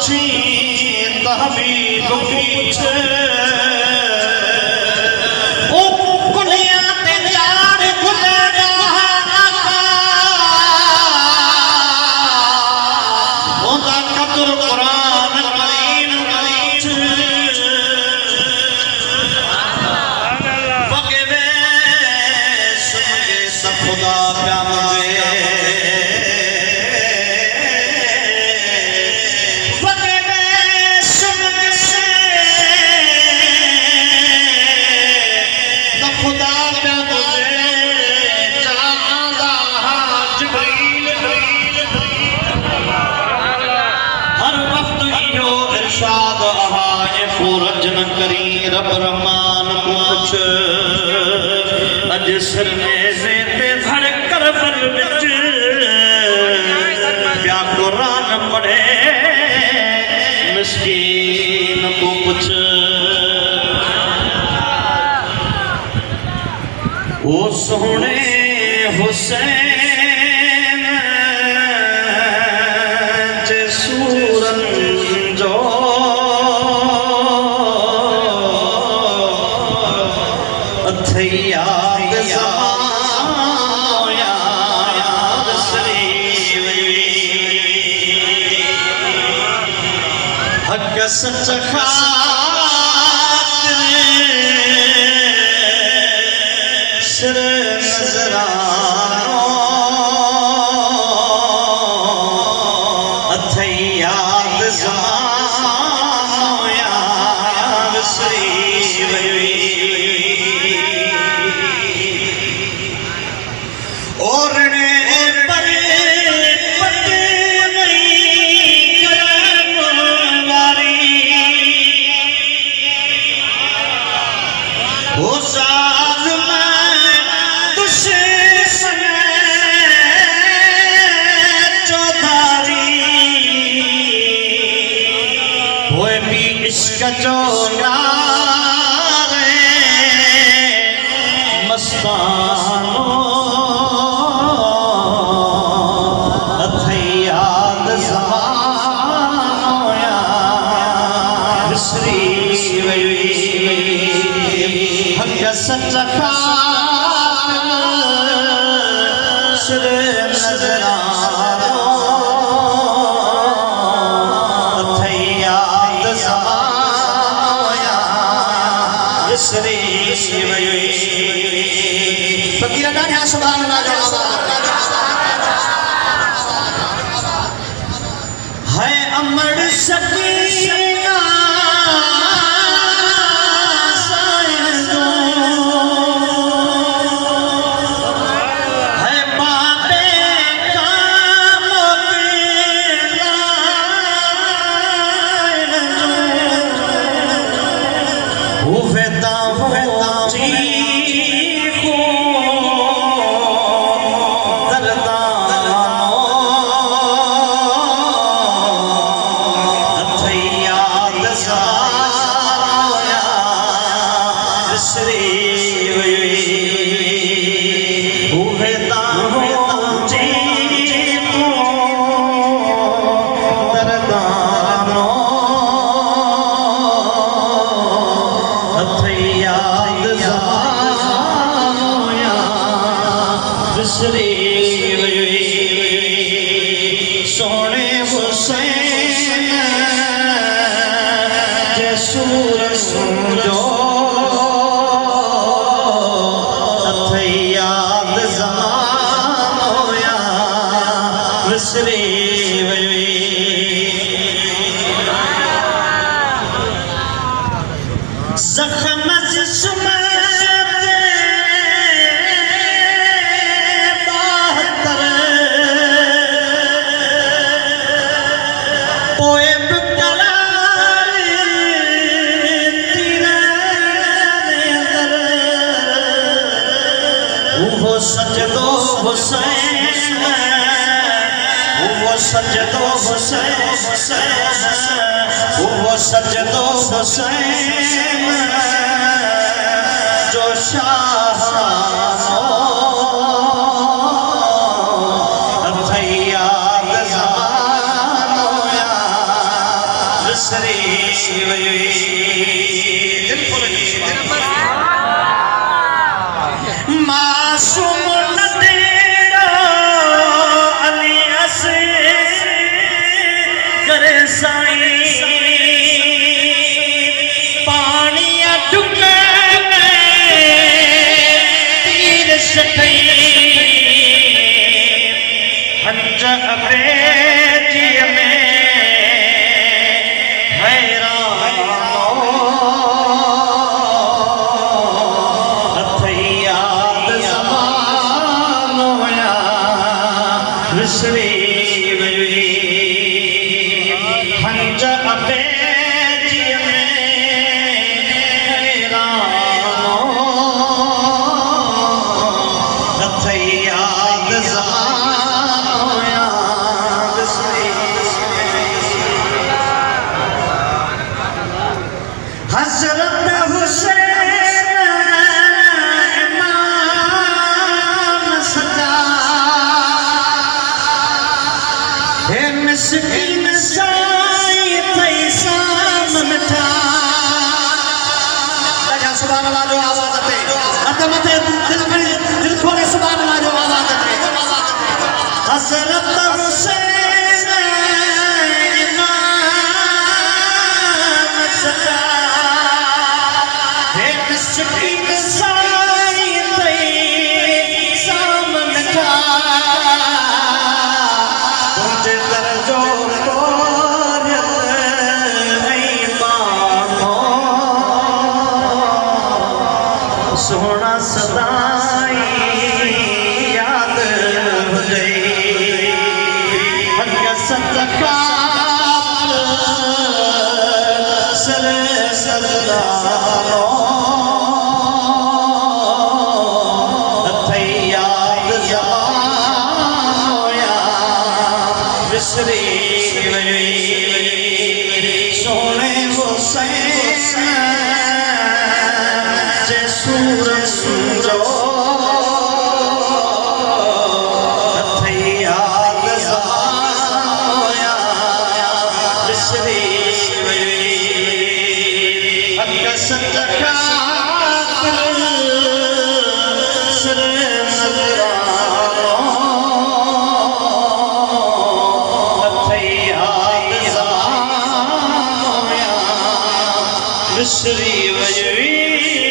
पुछी तहबीब पूछ ओ कुलिया ते यार गुलेगा ओदा कदर कुरान करीम पूछ फके सब खुदा प्यार रब रहमान कुछ अज सिर में ज़ेते धड़ कर बल विच प्या कुरान पढ़े मिस्कीन को पुछ ओ सोहणे हुसैन जे सूरन जो याद याद हक सच खातिर सिर नजरानो अथ याद याद श्री इश्क जो नारे मस्तानो अथ याद ज़मानो याद श्री हक सच खातिर सिर नजरानो अथ याद श्री फकीर डाढ़िया सुभान अल्लाह है अमर सकीना है बाबे सोने हुसैन जे सूरज जो अथ याद ज़मानो याद विसरी ज़ख्म जिस्म वो सजदो हुसैन वो सजदो हुसैन वो सजदो हुसैन जो शाह विसरी वई दिल खोले मासूम नदेड़ो अलियास करे साईं पानिया डुके तीर सटई हंज अबरेजी में विसरी वई हंज अबेजी में हथ याद ज़मानो विसरी हज़रत हुसैन इमाम सजा हे मिस्कीन साईं थई साम मिठा ताजा सुभान अल्लाह जो आवाज़ अचे हथ मथे दिल खोले सुभान अल्लाह जो आवाज़ अचे हज़रत हुसैन इमाम सजा हे मिस्कीन साईं थई साम मिठा सोना सदाई याद हुजई हक सदका सर सदारो हथ याद ज़माया विसरी वई सोने हुसैन सूर सूरो हथ याद ज़माया विसरी वई हक सदका सर नज़रारो हथ याद ज़माया विसरी वई